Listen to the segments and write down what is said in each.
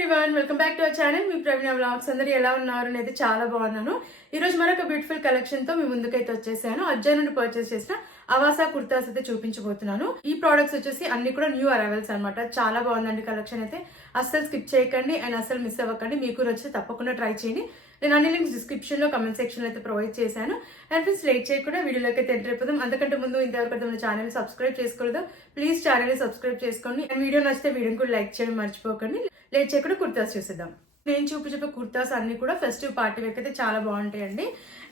Everyone, welcome back to our channel. Me Praveena vlogs. అందరూ ఎలా ఉన్నారు? అనేది చాలా బాగున్నాను. ఈ రోజు మరొక బ్యూటిఫుల్ కలెక్షన్ తో మీ ముందుకైతే వచ్చేసాను. అర్జున్ నుండి పర్చేస్ చేసిన అవాసా కుర్తాస్ అయితే చూపించబోతున్నాను. ఈ ప్రోడక్ట్స్ వచ్చేసి అన్ని కూడా న్యూ అరైవల్స్ అనమాట. చాలా బాగుందండి కలెక్షన్ అయితే. అస్సలు స్కిప్ చేయకండి అండ్ అస్సలు మిస్ అవ్వకండి. మీకు నచ్చితే తప్పకుండా ట్రై చేయండి. నేను అన్ని లింక్స్ డిస్క్రిప్షన్ లో కమెంట్ సెక్షన్ అయితే ప్రొవైడ్ చేశాను. అండ్ ఫ్రెండ్స్, లేట్ చేయకుండా వీడియోలోకి అయితే ఎంటర్ అయిపోదాం. అంతకంటే ముందు ఇంతవరకు మన ఛానల్ సబ్స్క్రైబ్ చేసుకోలేదు, ప్లీజ్ ఛానల్ సబ్స్క్రైబ్ చేసుకోండి. అండ్ వీడియో నచ్చితే వీడియోని కూడా లైక్ చేయడం మర్చిపోకండి. లేట్ చేయకుండా కుర్తాస్ చూసేద్దాం. నేను చూపించే కుర్తాస్ అన్ని కూడా ఫెస్టివ్ పార్టీ వేర్ అయితే చాలా బాగుంటాయండి.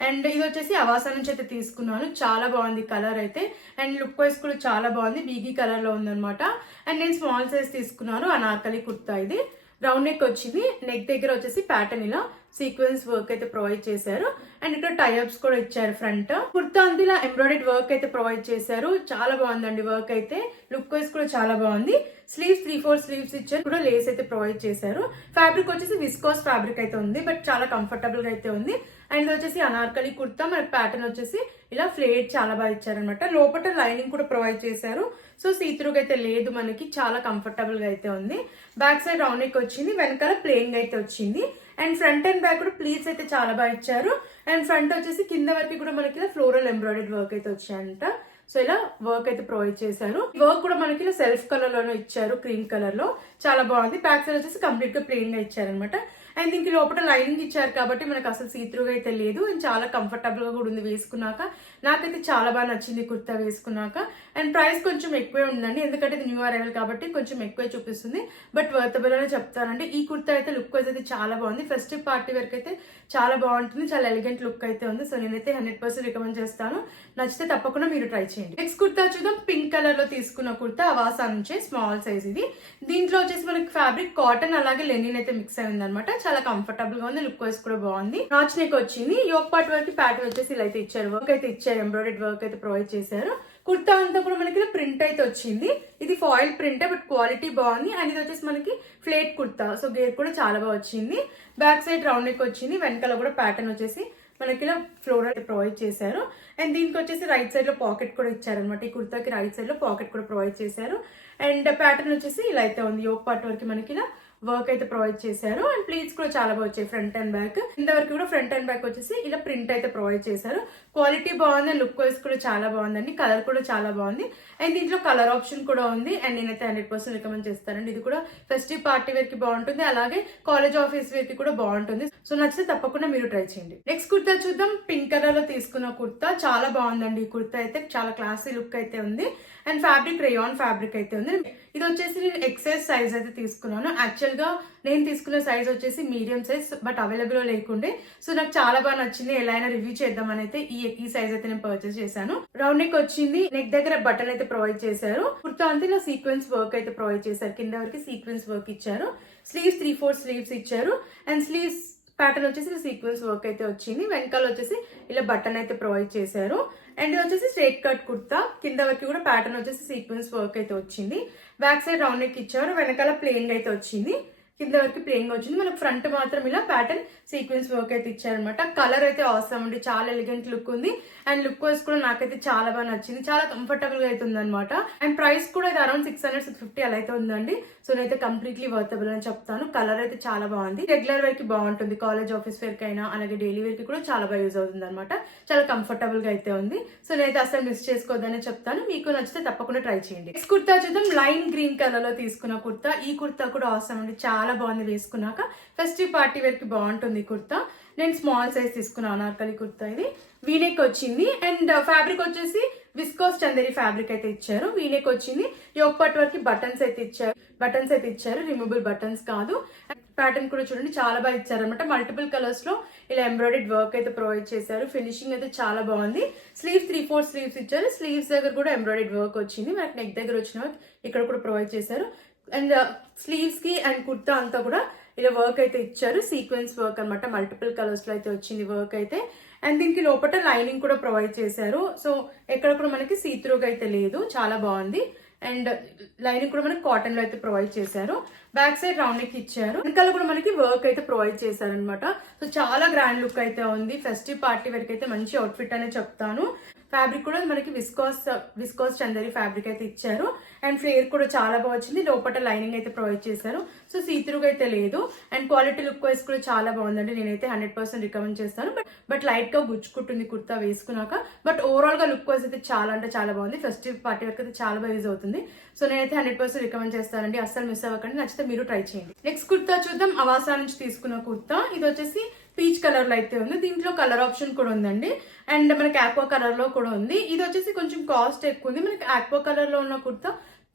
అండ్ ఇది వచ్చేసి అవాసా నుంచి అయితే తీసుకున్నాను. చాలా బాగుంది కలర్ అయితే. అండ్ లుక్ వైజ్ కూడా చాలా బాగుంది. బీగీ కలర్ లో ఉందనమాట. అండ్ నేను స్మాల్ సైజ్ తీసుకున్నాను. అనార్కలి కుర్తా ఇది. రౌండ్ నెక్ వచ్చింది. నెక్ దగ్గర వచ్చేసి ప్యాటర్న్ ఇలా సీక్వెన్స్ వర్క్ అయితే ప్రొవైడ్ చేశారు. అండ్ ఇక్కడ టైఅప్స్ కూడా ఇచ్చారు. ఫ్రంట్ కుర్తా అంతా ఇలా ఎంబ్రాయిడరీ వర్క్ అయితే ప్రొవైడ్ చేశారు. చాలా బాగుందండి వర్క్ అయితే. లుక్ వైజ్ కూడా చాలా బాగుంది. స్లీవ్స్ 3/4 స్లీవ్స్ ఇచ్చారు. కూడా లేస్ అయితే ప్రొవైడ్ చేశారు. ఫ్యాబ్రిక్ వచ్చేసి విస్కోస్ ఫ్యాబ్రిక్ అయితే ఉంది, బట్ చాలా కంఫర్టబుల్ గా అయితే ఉంది. అండ్ ఇది వచ్చేసి అనార్కలి కుర్తా. మనకి ప్యాటర్న్ వచ్చేసి ఇలా ఫ్లేట్ చాలా బాగా ఇచ్చారనమాట. లోపల లైనింగ్ కూడా ప్రొవైడ్ చేశారు. సో సీత్రూగా అయితే లేదు, మనకి చాలా కంఫర్టబుల్ గా అయితే ఉంది. బ్యాక్ సైడ్ రౌండ్ నెక్ వచ్చింది, వెనకాల ప్లెయిన్ గా అయితే వచ్చింది. అండ్ ఫ్రంట్ అండ్ బ్యాక్ కూడా ప్లీట్స్ అయితే చాలా బాగా ఇచ్చారు. అండ్ ఫ్రంట్ వచ్చేసి కింద వరకు కూడా మనకి ఫ్లోరల్ ఎంబ్రాయిడరీ వర్క్ అయితే వచ్చాయంట. సో ఇలా వర్క్ అయితే ప్రొవైడ్ చేశారు. వర్క్ కూడా మనకి ఇలా సెల్ఫ్ కలర్ లోనే ఇచ్చారు, క్రీమ్ కలర్ లో. చాలా బాగుంది. బ్యాక్ సైడ్ వచ్చేసి కంప్లీట్ గా ప్లెయిన్ గా ఇచ్చారనమాట. అండ్ దీనికి లోపల లైనింగ్ ఇచ్చారు కాబట్టి మనకు అసలు సీత్రూగా అయితే లేదు. అండ్ చాలా కంఫర్టబుల్ గా కూడా ఉంది వేసుకున్నాక. నాకైతే చాలా బాగా నచ్చింది కుర్తా వేసుకున్నాక. అండ్ ప్రైస్ కొంచెం ఎక్కువే ఉందండి, ఎందుకంటే ఇది న్యూ అరైవల్ కాబట్టి కొంచెం ఎక్కువే చూపిస్తుంది. బట్ వర్తబుల్ అని చెప్తానండి. ఈ కుర్తా అయితే లుక్ వైజ్ అయితే చాలా బాగుంది. ఫెస్టివ్ పార్టీ వరకు అయితే చాలా బాగుంటుంది. చాలా ఎలిగెంట్ లుక్ అయితే ఉంది. సో నేనైతే 100% రికమెండ్ చేస్తాను. నచ్చితే తప్పకుండా మీరు ట్రై చేయండి. నెక్స్ట్ కుర్తా చూద్దాం. పింక్ కలర్ లో తీసుకున్న కుర్తా అవాసా నుంచే, స్మాల్ సైజ్ ఇది. దీంట్లో వచ్చేసి మనకి ఫ్యాబ్రిక్ కాటన్ అలాగే లెనిన్ అయితే మిక్స్ అయింది అనమాట. చాలా కంఫర్టబుల్ గా ఉంది. లుక్ వైజ్ కూడా బాగుంది. నాచ్ నెక్ వచ్చింది. యోక్ పార్ట్ వరకు ప్యాటర్న్ వచ్చేసి ఇలా అయితే ఇచ్చారు. వర్క్ అయితే ఇచ్చారు, ఎంబ్రాయిడరీ వర్క్ అయితే ప్రొవైడ్ చేశారు. కుర్తా అంతా కూడా మనకి ప్రింట్ అయితే వచ్చింది. ఇది ఫాయిల్ ప్రింట్, బట్ క్వాలిటీ బాగుంది. అండ్ ఇది వచ్చేసి మనకి ఫ్లేట్ కుర్తా. సో గేర్ కూడా చాలా బాగా వచ్చింది. బ్యాక్ సైడ్ రౌండ్ నెక్ వచ్చింది. వెనకాల కూడా ప్యాటర్న్ వచ్చేసి మనకి ఇలా ఫ్లోరల్ ప్రొవైడ్ చేశారు. అండ్ దీనికి వచ్చేసి రైట్ సైడ్ లో పాకెట్ కూడా ఇచ్చారనమాట. ఈ కుర్తాకి రైట్ సైడ్ లో పాకెట్ కూడా ప్రొవైడ్ చేశారు. అండ్ ప్యాటర్న్ వచ్చేసి ఇలా అయితే ఉంది. యోక్ పార్ట్ వరకు మనకి ఇలా వర్క్ అయితే ప్రొవైడ్ చేశారు. అండ్ ప్లీట్స్ కూడా చాలా బాగా వచ్చాయి, ఫ్రంట్ అండ్ బ్యాక్. ఇంతవరకు కూడా ఫ్రంట్ అండ్ బ్యాక్ వచ్చేసి ఇలా ప్రింట్ అయితే ప్రొవైడ్ చేశారు. క్వాలిటీ బాగుంది. లుక్ వైజ్ కూడా చాలా బాగుందండి. కలర్ కూడా చాలా బాగుంది. అండ్ దీంట్లో కలర్ ఆప్షన్ కూడా ఉంది. అండ్ నేనైతే 100% రికమెండ్ చేస్తానండి. ఇది కూడా ఫెస్టివ్ పార్టీ వేర్ కి బాగుంటుంది, అలాగే కాలేజ్ ఆఫీస్ వేర్ కి కూడా బాగుంటుంది. సో నచ్చితే తప్పకుండా మీరు ట్రై చేయండి. నెక్స్ట్ కుర్తా చూద్దాం. పింక్ కలర్ లో తీసుకున్న కుర్తా చాలా బాగుందండి. ఈ కుర్తా అయితే చాలా క్లాసీ లుక్ అయితే ఉంది. అండ్ ఫ్యాబ్రిక్ రేయాన్ ఫ్యాబ్రిక్ అయితే ఉంది. ఇది వచ్చేసి నేను ఎక్సెస్ సైజ్ అయితే తీసుకున్నాను. యాక్చువల్ గా నేను తీసుకున్న సైజ్ వచ్చేసి మీడియం సైజ్, బట్ అవైలబుల్ లేకుండే. సో నాకు చాలా బాగా నచ్చింది. ఎలా అయినా రివ్యూ చేద్దామని అయితే ఈ సైజ్ అయితే నేను పర్చేస్ చేశాను. రౌండ్ నెక్ వచ్చింది. నెక్ దగ్గర బటన్ అయితే ప్రొవైడ్ చేశారు. కుర్తా అంతా ఇలా సీక్వెన్స్ వర్క్ అయితే ప్రొవైడ్ చేశారు. కింద వరకు సీక్వెన్స్ వర్క్ ఇచ్చారు. స్లీవ్స్ 3/4 స్లీవ్స్ ఇచ్చారు. అండ్ స్లీవ్స్ ప్యాటర్న్ వచ్చేసి సీక్వెన్స్ వర్క్ అయితే వచ్చింది. వెనకాల వచ్చేసి ఇలా బటన్ అయితే ప్రొవైడ్ చేశారు. అండ్ ఇది వచ్చేసి స్ట్రైట్ కట్ కుర్తా. కింద వరకు కూడా ప్యాటర్న్ వచ్చేసి సీక్వెన్స్ వర్క్ అయితే వచ్చింది. బ్యాక్ సైడ్ రౌండ్ నెక్ ఇచ్చారు. వెనకాల ప్లెయిన్ అయితే వచ్చింది. కింద వరకు ప్లెయిన్ గా వచ్చింది. మనకు ఫ్రంట్ మాత్రం ఇలా ప్యాటర్న్ సీక్వెన్స్ వర్క్ అయితే ఇచ్చారనమాట. కలర్ అయితే అవసరం అండి. చాలా ఎలిగెంట్ లుక్ ఉంది. అండ్ లుక్ వైజ్ కూడా నాకైతే చాలా బాగా నచ్చింది. చాలా కంఫర్టబుల్ గా అయితే ఉందన్నమాట. అండ్ ప్రైస్ కూడా ఇది అరౌండ్ 600-650 అలా అయితే ఉందండి. సో నేనైతే కంప్లీట్లీ వర్తబుల్ అని చెప్తాను. కలర్ అయితే చాలా బాగుంది. రెగ్యులర్ వేర్ కి బాగుంటుంది. కాలేజ్ ఆఫీస్ వేర్ కి అయినా అలాగే డైలీ వేర్ కి కూడా చాలా బాగా యూజ్ అవుతుంది అనమాట. చాలా కంఫర్టబుల్ గా అయితే ఉంది. సో నేనైతే అసలు మిస్ చేసుకోవద్దని చెప్తాను. మీకు నచ్చితే తప్పకుండా ట్రై చేయండి. నెక్స్ట్ కుర్తా చూద్దాం. లైన్ గ్రీన్ కలర్ లో తీసుకున్న కుర్తా. ఈ కుర్తా కూడా అవసరం అండి. చాలా బాగుంది వేసుకున్నాక. ఫెస్టివ్ పార్టీ వేర్ కి బాగుంటుంది కుర్తా. నేను స్మాల్ సైజ్ తీసుకున్నాను. అనార్కలి కుర్తా ఇది. వీనెక్ వచ్చింది. అండ్ ఫ్యాబ్రిక్ వచ్చేసి విస్కోస్ చందేరి ఫ్యాబ్రిక్ అయితే ఇచ్చారు. వీనెక్ వచ్చింది. యోక్ పార్ట్ వరకు బటన్స్ అయితే ఇచ్చారు. రిమూవబుల్ బటన్స్ కాదు. ప్యాటర్న్ కూడా చూడండి చాలా బాగా ఇచ్చారనమాట. మల్టిపుల్ కలర్స్ లో ఇలా ఎంబ్రాయిడరీ వర్క్ అయితే ప్రొవైడ్ చేశారు. ఫినిషింగ్ అయితే చాలా బాగుంది. స్లీవ్స్ 3/4 స్లీవ్స్ ఇచ్చారు. స్లీవ్స్ దగ్గర కూడా ఎంబ్రాయిడరీ వర్క్ వచ్చింది. మనకి నెక్ దగ్గర వచ్చిన ఇక్కడ కూడా ప్రొవైడ్ చేశారు. అండ్ స్లీవ్స్ కి అండ్ కుర్తా అంతా కూడా ఇలా వర్క్ అయితే ఇచ్చారు. సీక్వెన్స్ వర్క్ అనమాట. మల్టిపుల్ కలర్స్ లో అయితే వచ్చింది వర్క్ అయితే. అండ్ దీనికి లోపల లైనింగ్ కూడా ప్రొవైడ్ చేశారు. సో ఎక్కడ కూడా మనకి సీత్రూగా అయితే లేదు. చాలా బాగుంది. అండ్ లైనింగ్ కూడా మనకి కాటన్ లో అయితే ప్రొవైడ్ చేశారు. బ్యాక్ సైడ్ రౌండ్ నెక్ ఇచ్చారు. వెనకాల కూడా మనకి వర్క్ అయితే ప్రొవైడ్ చేశారనమాట. సో చాలా గ్రాండ్ లుక్ అయితే ఉంది. ఫెస్టివ్ పార్టీ వరకు అయితే మంచి అవుట్ఫిట్ అనే చెప్తాను. ఫ్యాబ్రిక్ కూడా మనకి విస్కోస్ చందేరి ఫ్యాబ్రిక్ అయితే ఇచ్చారు. అండ్ ఫ్లేర్ కూడా చాలా బాగా వచ్చింది. లోపల లైనింగ్ అయితే ప్రొవైడ్ చేశారు. సో సీత్రూగా అయితే లేదు. అండ్ క్వాలిటీ లుక్ వైజ్ కూడా చాలా బాగుందండి. నేనైతే 100% రికమెండ్ చేస్తాను. బట్ లైట్ గా గుచ్చుకుంటుంది కుర్తా వేసుకున్నాక. బట్ ఓవరాల్ గా లుక్ వైజ్ అయితే చాలా అంటే చాలా బాగుంది. ఫెస్టివ్ పార్టీ వరకు అయితే చాలా బాగా యూజ్ అవుతుంది. సో నేనైతే 100% రికమెండ్ చేస్తానండి. అస్సలు మిస్ అవ్వకండి. నచ్చితే మీరు ట్రై చేయండి. నెక్స్ట్ కుర్తా చూద్దాం. అవాసా నుంచి తీసుకున్న కుర్తా. ఇది వచ్చేసి పీచ్ కలర్ లో అయితే ఉంది. దీంట్లో కలర్ ఆప్షన్ కూడా ఉందండి. అండ్ మనకి ఆక్వా కలర్ లో కూడా ఉంది. ఇది వచ్చేసి కొంచెం కాస్ట్ ఎక్కువ ఉంది. మనకి ఆక్వా కలర్ లో ఉన్న కుర్తా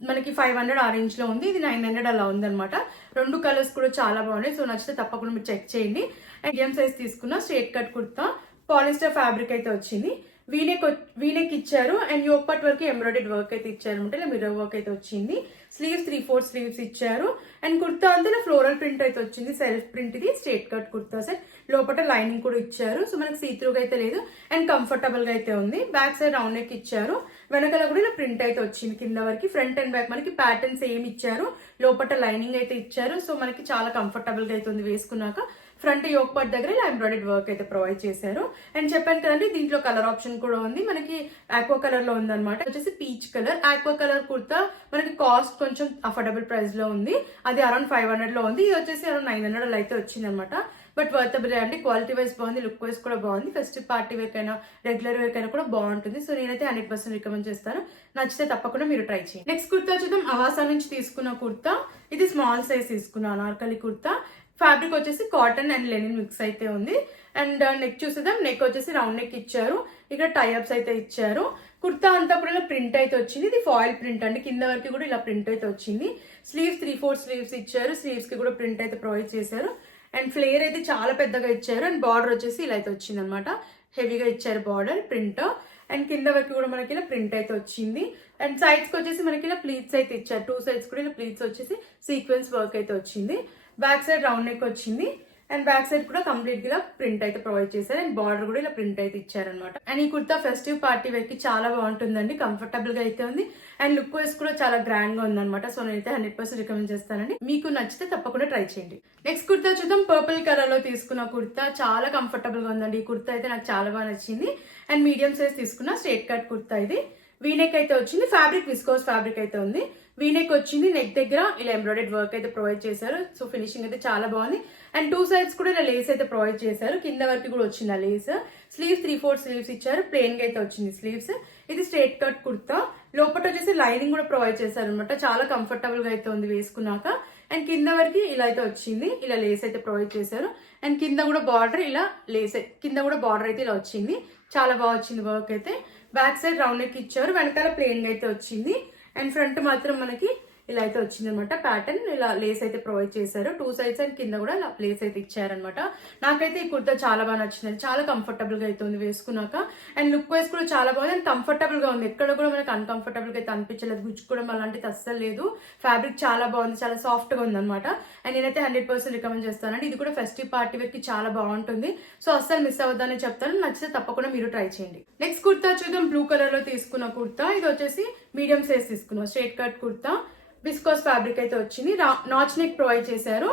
మనకి 500 ఆ రేంజ్ లో ఉంది. ఇది 900 అలా ఉంది అనమాట. రెండు కలర్స్ కూడా చాలా బాగున్నాయి. సో నచ్చితే తప్పకుండా మీరు చెక్ చేయండి. అండ్ మీడియం సైజ్ తీసుకున్న straight cut kurta polyester fabric అయితే వచ్చింది. వీనెక్ ఇచ్చారు. అండ్ యోక్ పార్ట్ వరకు ఎంబ్రాయిడరీ వర్క్ అయితే ఇచ్చారు అనమాట. ఇలా మిర్రర్ వర్క్ అయితే వచ్చింది. స్లీవ్స్ 3/4 స్లీవ్స్ ఇచ్చారు. అండ్ కుర్తా అంతా ఫ్లోరల్ ప్రింట్ అయితే వచ్చింది. సెల్ఫ్ ప్రింట్ ఇది స్ట్రేట్ కట్ కుర్తా సెట్. లోపల లైనింగ్ కూడా ఇచ్చారు. సో మనకి సీత్రూగా అయితే లేదు. అండ్ కంఫర్టబుల్ గా అయితే ఉంది. బ్యాక్ సైడ్ రౌండ్ నెక్ ఇచ్చారు. వెనకాల కూడా ఇలా ప్రింట్ అయితే వచ్చింది కింద వరకు. ఫ్రంట్ అండ్ బ్యాక్ మనకి ప్యాటర్న్ సేమ్ ఇచ్చారు. లోపల లైనింగ్ అయితే ఇచ్చారు. సో మనకి చాలా కంఫర్టబుల్ గా అయితే ఉంది వేసుకున్నాక. ఫ్రంట్ యోక్ పార్ట్ దగ్గర ఇలా ఎంబ్రాయిడరీ వర్క్ అయితే ప్రొవైడ్ చేశారు. అండ్ చెప్పాను కదండి దీంట్లో కలర్ ఆప్షన్ కూడా ఉంది. మనకి ఆక్వా కలర్ లో ఉందన్నమాట. వచ్చేసి peach colour. Aqua colour kurta మనకి కాస్ట్ కొంచెం అఫోర్డబుల్ ప్రైస్ లో ఉంది. అది అరౌండ్ 500 లో ఉంది. ఇది వచ్చేసి అరౌండ్ 900 అయితే వచ్చింది అనమాట. బట్ వర్తబుల్ అండి. క్వాలిటీ వైజ్ బాగుంది. లుక్ వైజ్ కూడా బాగుంది. ఫెస్టివ్ పార్టీ వేర్ కైనా రెగ్యులర్ వేర్ కైనా కూడా బాగుంటుంది. సో నేనైతే 100% రికమెండ్ చేస్తాను. నచ్చితే తప్పకుండా మీరు ట్రై చేయండి. నెక్స్ట్ కుర్తా చూద్దాం. అవాసా నుంచి తీసుకున్న కుర్తా. ఇది స్మాల్ సైజ్ తీసుకున్నాను. అనార్కలి కుర్తా. ఫ్యాబ్రిక్ వచ్చేసి కాటన్ అండ్ లెనిన్ మిక్స్ అయితే ఉంది. అండ్ నెక్ చూసేద్దాం. నెక్ వచ్చేసి రౌండ్ నెక్ ఇచ్చారు. ఇక్కడ టైఅప్స్ అయితే ఇచ్చారు. కుర్తా అంతా కూడా ఇలా ప్రింట్ అయితే వచ్చింది. ఇది ఫాయిల్ ప్రింట్ అండి. కింద వరకు కూడా ఇలా ప్రింట్ అయితే వచ్చింది. స్లీవ్స్ 3/4 స్లీవ్స్ ఇచ్చారు. స్లీవ్స్ కి కూడా ప్రింట్ అయితే ప్రొవైడ్ చేశారు. అండ్ ఫ్లేర్ అయితే చాలా పెద్దగా ఇచ్చారు. అండ్ బార్డర్ వచ్చేసి ఇలా అయితే వచ్చింది అనమాట. హెవీగా ఇచ్చారు బార్డర్ ప్రింట్. అండ్ కింద వరకు కూడా మనకి ఇలా ప్రింట్ అయితే వచ్చింది. అండ్ సైడ్స్ కి వచ్చేసి మనకి ఇలా ప్లీట్స్ అయితే ఇచ్చారు. 2 సైడ్స్ కూడా ఇలా ప్లీట్స్ వచ్చేసి సీక్వెన్స్ వర్క్ అయితే వచ్చింది. బ్యాక్ సైడ్ రౌండ్ నెక్ వచ్చింది. అండ్ బ్యాక్ సైడ్ కూడా కంప్లీట్ గా ప్రింట్ అయితే ప్రొవైడ్ చేశారు. అండ్ బార్డర్ కూడా ఇలా ప్రింట్ అయితే ఇచ్చారనమాట. అండ్ ఈ కుర్తా ఫెస్టివ్ పార్టీ వేర్ కి చాలా బాగుంటుందండి. కంఫర్టబుల్ గా అయితే ఉంది. అండ్ లుక్ వైజ్ కూడా చాలా గ్రాండ్ గా ఉందన్నమాట. సో నేనైతే 100% రికమెండ్ చేస్తానండి. మీకు నచ్చితే తప్పకుండా ట్రై చేయండి. నెక్స్ట్ కుర్తా చూద్దాం. పర్పుల్ కలర్ లో తీసుకున్న కుర్తా చాలా కంఫర్టబుల్ గా ఉందండి. ఈ కుర్తా అయితే నాకు చాలా బాగా నచ్చింది. అండ్ మీడియం సైజ్ తీసుకున్న స్ట్రేట్ కట్ కుర్తా ఇది. వీనెక్ అయితే వచ్చింది. ఫ్యాబ్రిక్ విస్కోస్ ఫ్యాబ్రిక్ అయితే ఉంది. వీనెక్ వచ్చింది. నెక్ దగ్గర ఇలా ఎంబ్రాయిడరీ వర్క్ అయితే ప్రొవైడ్ చేశారు. సో ఫినిషింగ్ అయితే చాలా బాగుంది. అండ్ 2 సైడ్స్ కూడా ఇలా లేస్ అయితే ప్రొవైడ్ చేశారు. కింద వరకు కూడా వచ్చింది ఆ లేస్. స్లీవ్స్ 3/4 స్లీవ్స్ ఇచ్చారు. ప్లెయిన్ గా అయితే వచ్చింది స్లీవ్స్. ఇది స్ట్రేట్ కట్ కుర్తా. లోపల వచ్చేసి లైనింగ్ కూడా ప్రొవైడ్ చేశారు అనమాట. చాలా కంఫర్టబుల్ గా అయితే ఉంది వేసుకున్నాక. అండ్ కింద వరకు ఇలా అయితే వచ్చింది. ఇలా లేస్ అయితే ప్రొవైడ్ చేశారు. అండ్ కింద కూడా బార్డర్ ఇలా లేస్ కింద కూడా బార్డర్ అయితే ఇలా వచ్చింది. చాలా బాగా వచ్చింది వర్క్ అయితే. బ్యాక్ సైడ్ రౌండ్ నెక్ ఇచ్చారు. వెనకాల ప్లెయిన్ గా అయితే వచ్చింది. అండ్ ఫ్రంట్ మాత్రం మనకి ఇలా అయితే వచ్చింది అనమాట. ప్యాటర్న్ ఇలా లేస్ అయితే ప్రొవైడ్ చేశారు. 2 సైడ్స్ అండ్ కింద కూడా ఇలా లేస్ అయితే ఇచ్చారనమాట. నాకైతే ఈ కుర్తా చాలా బాగా నచ్చింది. చాలా కంఫర్టబుల్ గా అయితే ఉంది వేసుకున్నాక. అండ్ లుక్ వైజ్ కూడా చాలా బాగుంది. అండ్ కంఫర్టబుల్ గా ఉంది. ఎక్కడ కూడా మనకి అన్కంఫర్టబుల్ గా అయితే అనిపించలేదు. గుచ్చుకోవడం అలాంటిది అస్సలు లేదు. ఫ్యాబ్రిక్ చాలా బాగుంది. చాలా సాఫ్ట్ గా ఉంది అనమాట. అండ్ నేనైతే 100% రికమెండ్ చేస్తానండి. ఇది కూడా ఫెస్టివ్ పార్టీ వేర్ కి చాలా బాగుంటుంది. సో అస్సలు మిస్ అవ్వద్దని చెప్తాను. నచ్చితే తప్పకుండా మీరు ట్రై చేయండి. నెక్స్ట్ కుర్తా చూద్దాం. బ్లూ కలర్ లో తీసుకున్న కుర్తా. ఇది వచ్చేసి మీడియం సైజ్ తీసుకున్నాం. Straight cut kurta. Viscose fabric అయితే వచ్చింది. నాచ్ నెక్ ప్రొవైడ్ చేశారు.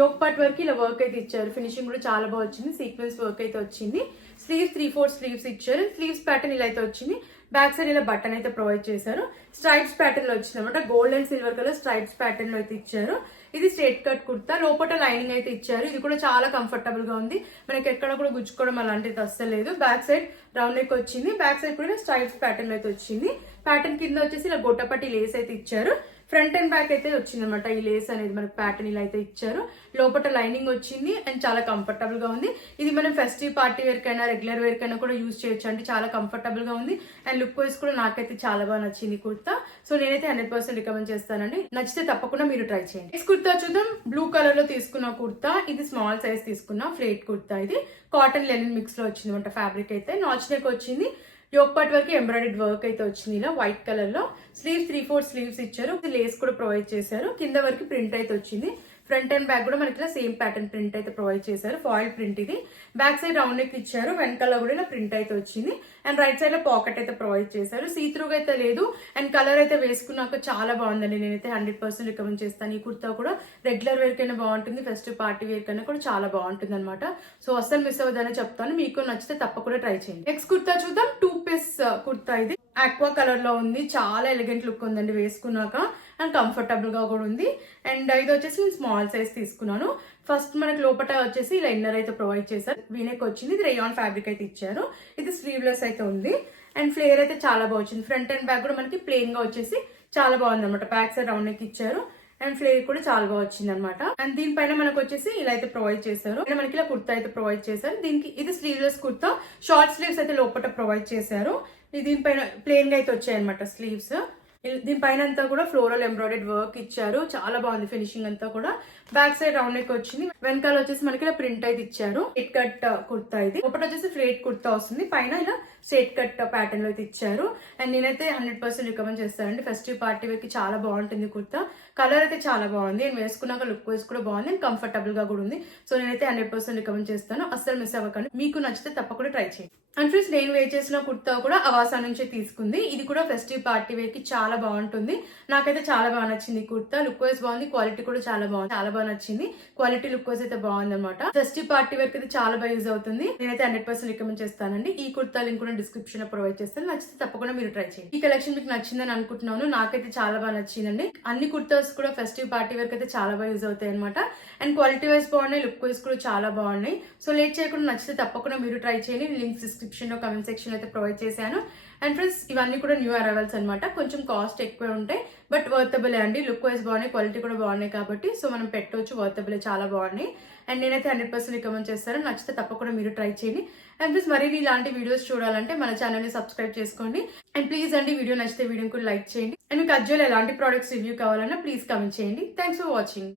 యోక్ పార్ట్ వరకు ఇలా వర్క్ అయితే ఇచ్చారు. ఫినిషింగ్ కూడా చాలా బాగా వచ్చింది. సీక్వెన్స్ వర్క్ అయితే వచ్చింది. స్లీవ్స్ 3/4 స్లీవ్స్ ఇచ్చారు. స్లీవ్స్ ప్యాటర్న్ ఇలా అయితే వచ్చింది. బ్యాక్ సైడ్ ఇలా బటన్ అయితే ప్రొవైడ్ చేశారు. స్ట్రైప్స్ ప్యాటర్న్ లో వచ్చింది అనమాట. Gold and silver colour stripes pattern లో అయితే ఇచ్చారు. ఇది స్ట్రేట్ కట్ కుర్తా. లోపల లైనింగ్ అయితే ఇచ్చారు. ఇది కూడా చాలా కంఫర్టబుల్ గా ఉంది. మనకి ఎక్కడ కూడా గుచ్చుకోవడం అలాంటిది అస్సలు లేదు. బ్యాక్ సైడ్ రౌండ్ నెక్ వచ్చింది. బ్యాక్ సైడ్ కూడా స్ట్రైప్స్ ప్యాటర్న్ లో అయితే వచ్చింది. ప్యాటర్న్ కింద వచ్చేసి ఇలా గొట్టపట్టి లేస్ అయితే ఇచ్చారు. ఫ్రంట్ అండ్ బ్యాక్ అయితే వచ్చింది అనమాట. ఈ లేస్ అనేది మనకి ప్యాటర్న్ ఇలా అయితే ఇచ్చారు. లోపల లైనింగ్ వచ్చింది. అండ్ చాలా కంఫర్టబుల్ గా ఉంది. ఇది మనం ఫెస్టివ్ పార్టీ వేర్ కైనా రెగ్యులర్ వేర్ కైనా కూడా యూజ్ చేయొచ్చు అండి. చాలా కంఫర్టబుల్ గా ఉంది. అండ్ లుక్ వైజ్ కూడా నాకైతే చాలా బాగా నచ్చింది కుర్తా. సో నేనైతే 100% రికమెండ్ చేస్తానండి. నచ్చితే తప్పకుండా మీరు ట్రై చేయండి. నెక్స్ట్ కుర్తా చూద్దాం. బ్లూ కలర్ లో తీసుకున్న కుర్తా. ఇది స్మాల్ సైజ్ తీసుకున్న ఫ్లేట్ కుర్తా. ఇది కాటన్ లెనిన్ మిక్స్ లో వచ్చింది అనమాట. ఫ్యాబ్రిక్ అయితే నాచ్ నెక్ వచ్చింది. యోక్ పార్ట్ వరకు ఎంబ్రాయిడరీ వర్క్ అయితే వచ్చింది ఇలా వైట్ కలర్ లో. స్లీవ్స్ 3/4 స్లీవ్స్ ఇచ్చారు. లేస్ కూడా ప్రొవైడ్ చేశారు. కింద వరకు ప్రింట్ అయితే వచ్చింది. ఫ్రంట్ అండ్ బ్యాక్ కూడా మనకి ఇలా సేమ్ ప్యాటర్న్ ప్రింట్ అయితే ప్రొవైడ్ చేశారు. ఫాయిల్ ప్రింట్ ఇది. బ్యాక్ సైడ్ రౌండ్ నెక్ ఇచ్చారు. వెనకాల కూడా ఇలా ప్రింట్ అయితే వచ్చింది. అండ్ రైట్ సైడ్ లో పాకెట్ అయితే ప్రొవైడ్ చేశారు. సీ త్రూగా అయితే లేదు. అండ్ కలర్ అయితే వేసుకున్నాక చాలా బాగుందండి. నేనైతే 100% రికమెండ్ చేస్తాను. ఈ కుర్తా కూడా రెగ్యులర్ వేర్ కైనా బాగుంటుంది, ఫెస్టివ్ పార్టీ వేర్ కైనా కూడా చాలా బాగుంటుంది అనమాట. సో అస్సలు మిస్ అవ్వదని చెప్తాను. మీకు నచ్చితే తప్పకుండా ట్రై చేయండి. నెక్స్ట్ కుర్తా చూద్దాం. 2 పీస్ కుర్తా ఇది. ఆక్వా కలర్ లో ఉంది. చాలా ఎలిగెంట్ లుక్ ఉందండి వేసుకున్నాక. అండ్ కంఫర్టబుల్ గా కూడా ఉంది. అండ్ ఇది వచ్చేసి నేను స్మాల్ సైజ్ తీసుకున్నాను. ఫస్ట్ మనకి లోపల వచ్చేసి ఇలా ఇన్నర్ అయితే ప్రొవైడ్ చేశారు. వీనెక్ వచ్చింది. ఇది రేయాన్ ఫ్యాబ్రిక్ అయితే ఇచ్చారు. ఇది స్లీవ్లెస్ అయితే ఉంది. అండ్ ఫ్లేర్ అయితే చాలా బాగా వచ్చింది. ఫ్రంట్ అండ్ బ్యాక్ కూడా మనకి ప్లెయిన్ గా వచ్చేసి చాలా బాగుంది అనమాట. బ్యాక్ సైడ్ రౌండ్ నెక్ ఇచ్చారు. అండ్ ఫ్లేర్ కూడా చాలా బాగా వచ్చింది అనమాట. అండ్ దీనిపైన మనకు వచ్చేసి ఇలా అయితే ప్రొవైడ్ చేశారు. మనకి ఇలా కుర్తా అయితే ప్రొవైడ్ చేశారు. దీనికి ఇది స్లీవ్లెస్ కుర్తా. షార్ట్ స్లీవ్స్ అయితే లోపల ప్రొవైడ్ చేశారు. దీనిపైన ప్లెయిన్ గా అయితే వచ్చాయి అనమాట స్లీవ్స్. దీనిపైన అంతా కూడా ఫ్లోరల్ ఎంబ్రాయిడెడ్ వర్క్ ఇచ్చారు. చాలా బాగుంది ఫినిషింగ్ అంతా కూడా. బ్యాక్ సైడ్ రౌండ్ నెక్ వచ్చింది. వెనకాల వచ్చేసి మనకి ఇలా ప్రింట్ అయితే ఇచ్చారు. స్ట్రైట్ కట్ కుర్తా ఇది. ఒకటి వచ్చేసి ఫ్లేట్ కుర్తా వస్తుంది. పైన ఇలా స్ట్రైట్ కట్ ప్యాటర్న్ లో అయితే ఇచ్చారు. అండ్ నేనైతే 100% రికమెండ్ చేస్తానండి. ఫెస్టివ్ పార్టీ వేర్ కి చాలా బాగుంటుంది కుర్తా. కలర్ అయితే చాలా బాగుంది. అండ్ వేసుకున్నాక లుక్ వైజ్ కూడా బాగుంది. అండ్ కంఫర్టబుల్ గా కూడా ఉంది. సో నేనైతే 100% రికమెండ్ చేస్తాను. అస్సలు మిస్ అవ్వకండి. మీకు నచ్చితే తప్పకుండా ట్రై చేయండి. అండ్ ఫ్రెండ్స్, నేను వేర్ చేసిన కుర్తా కూడా అవాసా నుంచి తీసుకుంది. ఇది కూడా ఫెస్టివ్ పార్టీ వేర్ కి చాలా బాగుంటుంది. నాకైతే చాలా బాగా నచ్చింది. కుర్తా లుక్ వైజ్ బాగుంది. క్వాలిటీ కూడా చాలా బాగుంది. చాలా బాగా నచ్చింది. క్వాలిటీ లుక్ వైజ్ అయితే బాగుంది అనమాట. ఫెస్టివ్ పార్టీ వేర్ కి అయితే చాలా బాగా యూజ్ అవుతుంది. నేనైతే 100% రికమెండ్ చేస్తానండి. ఈ కుర్తా లింక్ కూడా డిస్క్రిప్షన్ లో ప్రొవైడ్ చేస్తాను. నచ్చితే తప్పకుండా మీరు ట్రై చేయండి. ఈ కలెక్షన్ మీకు నచ్చిందని అనుకుంటున్నాను. నాకైతే చాలా బాగా నచ్చిందండి. అన్ని కుర్తాస్ కూడా ఫెస్టివ్ పార్టీ వేర్ కి అయితే చాలా బాగా యూజ్ అవుతాయి అనమాట. అండ్ క్వాలిటీ వైజ్ బాగున్నాయి. లుక్ వైజ్ కూడా చాలా బాగున్నాయి. సో లేట్ చేయకుండా నచ్చితే తప్పకుండా మీరు ట్రై చేయండి. లింక్స్ డిస్క్రిప్షన్ లో కమెంట్ సెక్షన్ అయితే ప్రొవైడ్ చేశాను. అండ్ ఫ్రెండ్స్, ఇవన్నీ కూడా న్యూ అరైవల్స్ అనమాట. కొంచెం కాస్ట్ ఎక్కువ ఉంటాయి, బట్ వర్తబుల్ అండి. లుక్ వైజ్ బాగున్నాయి, క్వాలిటీ కూడా బాగున్నాయి కాబట్టి సో మనం పెట్టవచ్చు. వర్తబుల్ చాలా బాగున్నాయి. అండ్ నేనైతే 100% రికమెండ్ చేస్తాను. నచ్చితే తప్పకుండా మీరు ట్రై చేయండి. అండ్ ప్లీజ్ మరిన్ని ఇలాంటి వీడియోస్ చూడాలంటే మన ఛానల్ ని సబ్స్క్రైబ్ చేసుకోండి. అండ్ ప్లీజ్ అండి, వీడియో నచ్చితే వీడియోని కూడా లైక్ చేయండి. అండ్ మీకు అజ్జోలో ఎలాంటి ప్రోడక్ట్స్ రివ్యూ కావాలన్నా ప్లీజ్ కమెంట్ చేయండి. Thanks for watching.